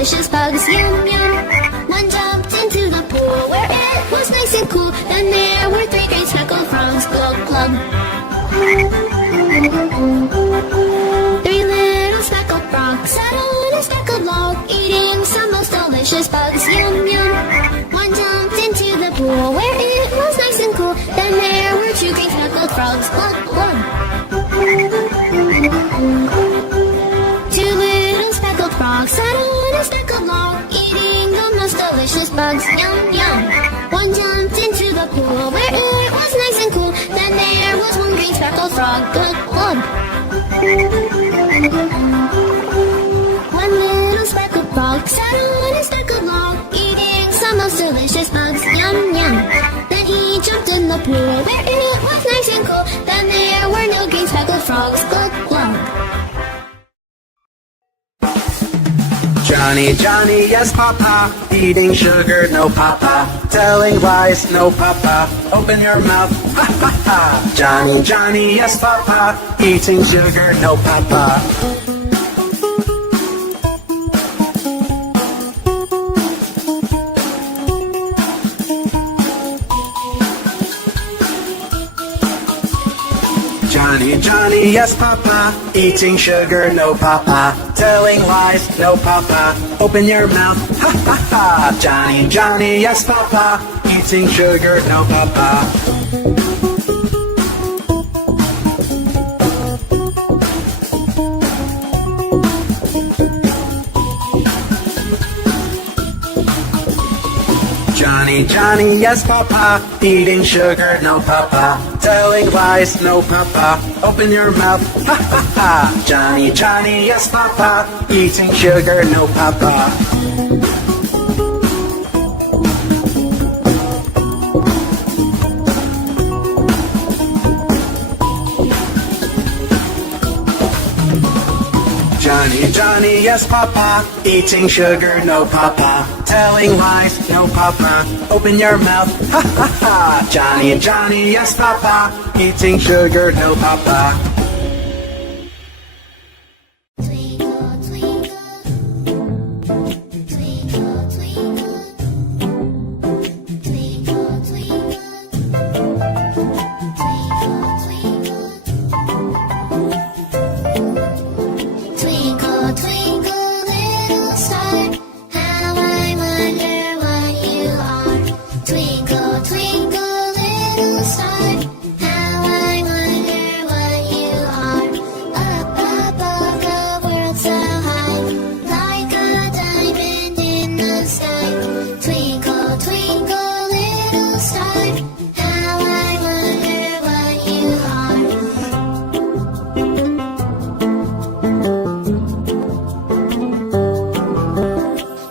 delicious bugs, yum yum. One jumped into the pool where it was nice and cool. Then there were three great speckled frogs, glug glug. Three little speckled frogs sat on a speckled log, eating some most delicious bugs, yum yum. One jumped into the pool where it was nice and cool. Then there were two great speckled frogs, glug glug. Two little speckled frogs sat on a speckled log, eating the most delicious bugs, yum yum. One jumped into the pool where it was nice and cool. Then there was one green speckled frog, glug glug. One little speckled frog sat on a speckled log, eating some most delicious bugs, yum yum. Then he jumped in the pool where it was nice and cool. Then there were no green speckled frogs, glug glug. Johnny, Johnny, yes papa, eating sugar, no papa, telling lies, no papa, open your mouth, ha ha ha. Johnny, Johnny, yes papa, eating sugar, no papa. Johnny, Johnny, yes papa, eating sugar, no papa, telling lies, no papa, open your mouth, ha ha ha. Johnny, Johnny, yes papa, eating sugar, no papa. Johnny, Johnny, yes papa, eating sugar, no papa, telling lies, no papa, open your mouth, ha ha ha. Johnny, Johnny, yes papa, eating sugar, no papa. Johnny, Johnny, yes papa, eating sugar, no papa, telling lies, no papa, open your mouth, ha ha ha. Johnny, Johnny, yes papa, eating sugar, no papa. Twinkle, twinkle, twinkle, twinkle, twinkle, twinkle, twinkle, little star, how I wonder what you are. Twinkle, twinkle, little star, how I wonder what you are. Up above the world so high, like a diamond in the sky. Twinkle, twinkle, little star, how I wonder what you are.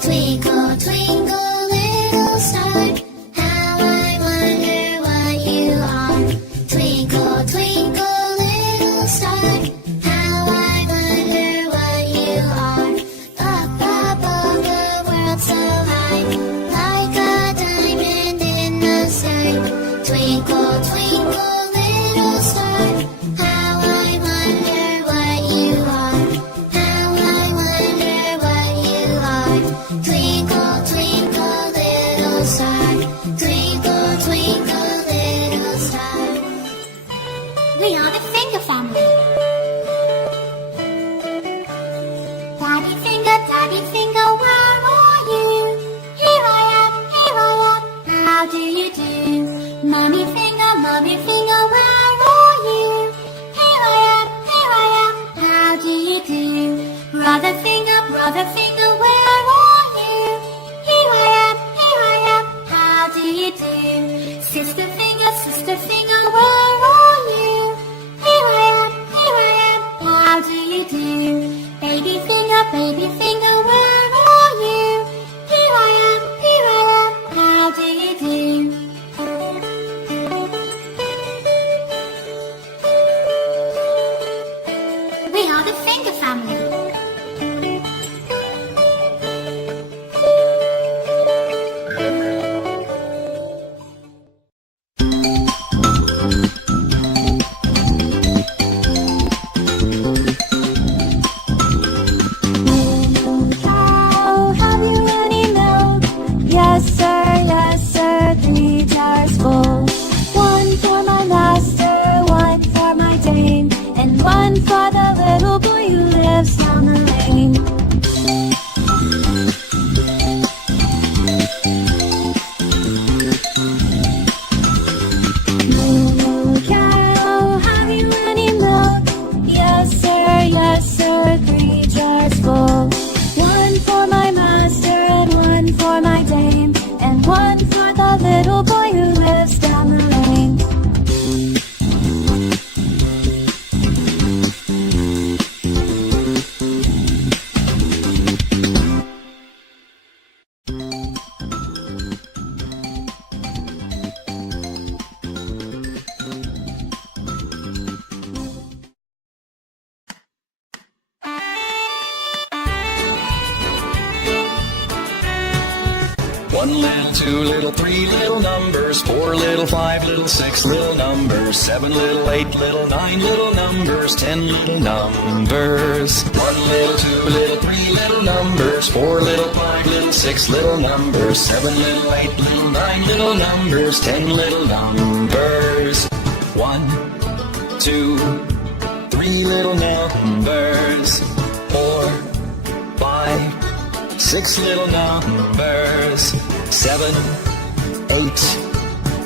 Twinkle, twinkle, little star, how I wonder what you are. Twinkle, twinkle, little star, how I wonder what you are. Up above the world so high, like a diamond in the sky. Twinkle, twinkle, little star, how I wonder what you are. How I wonder what you are. Twinkle, twinkle, little star, twinkle, twinkle, little star. We are the finger family. Daddy finger, where are you? Here I am, how do you do? Mommy finger, where are you? Here I am, how do you do? Brother finger, where are you? Here I am, how do you do? Sister finger, where are you? Here I am, how do you do? Baby finger, where are you? Here I am, how do you do? We are the finger family. How 1 little, 2 little, 3 little numbers, 4 little, 5 little, 6 little numbers, 7 little, 8 little, 9 little numbers, 10 little numbers. 1 little, 2 little, 3 little numbers, 4 little, 5 little, 6 little numbers, 7 little, 8 little, 9 little numbers, 10 little numbers. 1, 2, 3 little numbers, 4, 5, 6 little numbers, 7, 8,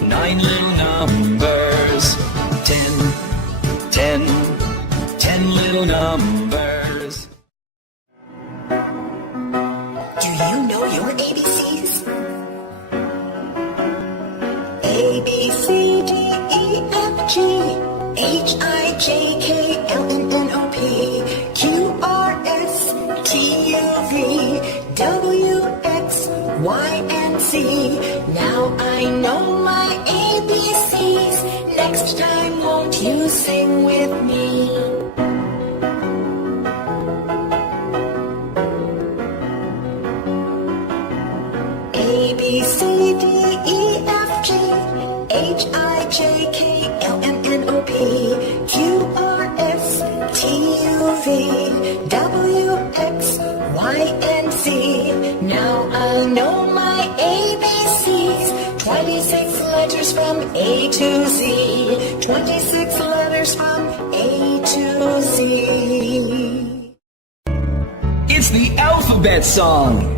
9 little numbers, 10, 10, 10 little numbers. Do you know your ABCs? A, B, C, D, E, F, G, H, I, J, K, L, M, N, O, P, Q, R, S, T, U, V, W, X, Y, and Z. Now I know my ABCs. Next time, won't you sing with me? A, B, C, D, E, F, G, H, I, J, K, L, M, N, O, P, Q, R, S, T, U, V, W, X, Y, and Z. Now I know my ABCs. 26 letters from A to Z. 26 letters from A to Z. It's the alphabet song.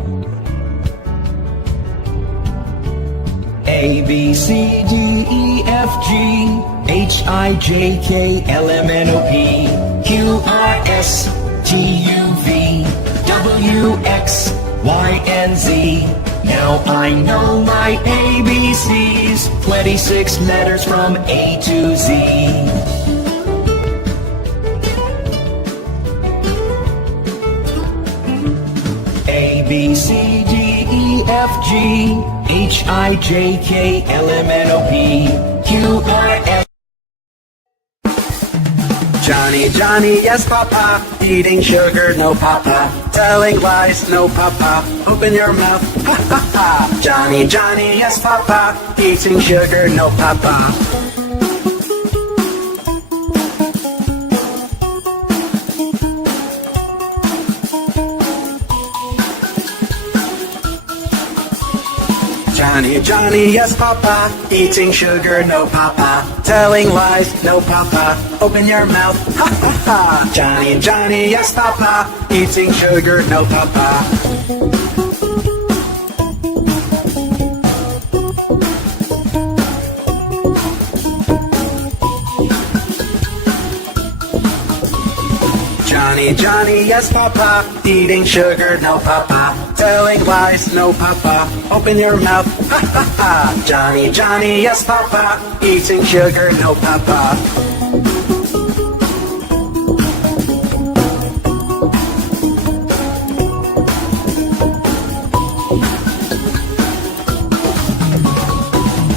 A, B, C, D, E, F, G, H, I, J, K, L, M, N, O, P, Q, R, S, T, U, V, W, X, Y, and Z. Now I know my ABCs. 26 letters from A to Z. A, B, C, D, E, F, G, H, I, J, K, L, M, N, O, P, Q, R, S. Johnny, Johnny, yes, Papa. Eating sugar, no, Papa. Telling lies, no, Papa. Open your mouth, ha, ha, ha. Johnny, Johnny, yes, Papa. Eating sugar, no, Papa. Johnny, Johnny, yes, Papa. Eating sugar, no, Papa. Telling lies, no, Papa. Open your mouth, ha, ha, ha. Johnny, Johnny, yes, Papa. Eating sugar, no, Papa. Johnny, Johnny, yes, Papa. Eating sugar, no, Papa. Telling lies, no, Papa. Open your mouth, ha, ha, ha. Johnny, Johnny, yes, Papa. Eating sugar, no, Papa.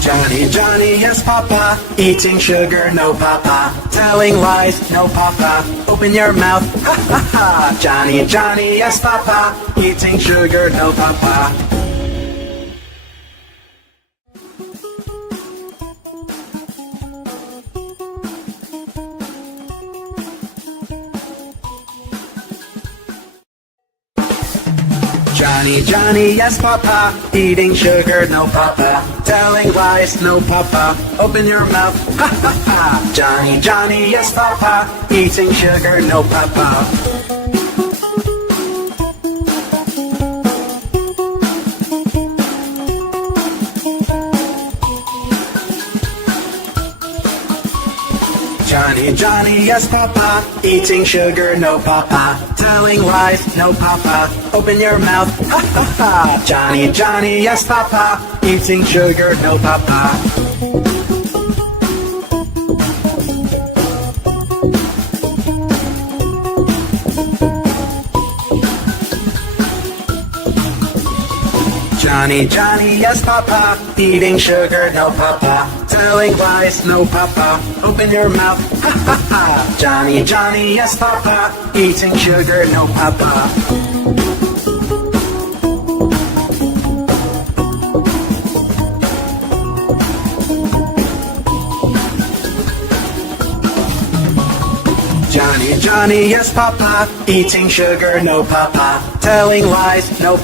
Johnny, Johnny, yes, Papa. Eating sugar, no, Papa. Telling lies, no, Papa. Open your mouth, ha, ha, ha. Johnny, Johnny, yes, Papa. Eating sugar, no, Papa. Johnny, Johnny, yes, Papa. Eating sugar, no, Papa. Telling lies, no, Papa. Open your mouth, ha, ha, ha. Johnny, Johnny, yes, Papa. Eating sugar, no, Papa. Johnny, Johnny, yes, Papa. Eating sugar, no, Papa. Telling lies, no, Papa. Open your mouth, ha, ha, ha. Johnny, Johnny, yes, Papa. Eating sugar, no, Papa. Johnny, Johnny, yes, Papa. Eating sugar, no, Papa. Telling lies, no, Papa. Open your mouth, ha, ha, ha. Johnny, Johnny, yes, Papa. Eating sugar, no, Papa. Johnny, Johnny, yes, Papa. Eating sugar, no, Papa. Telling lies, no,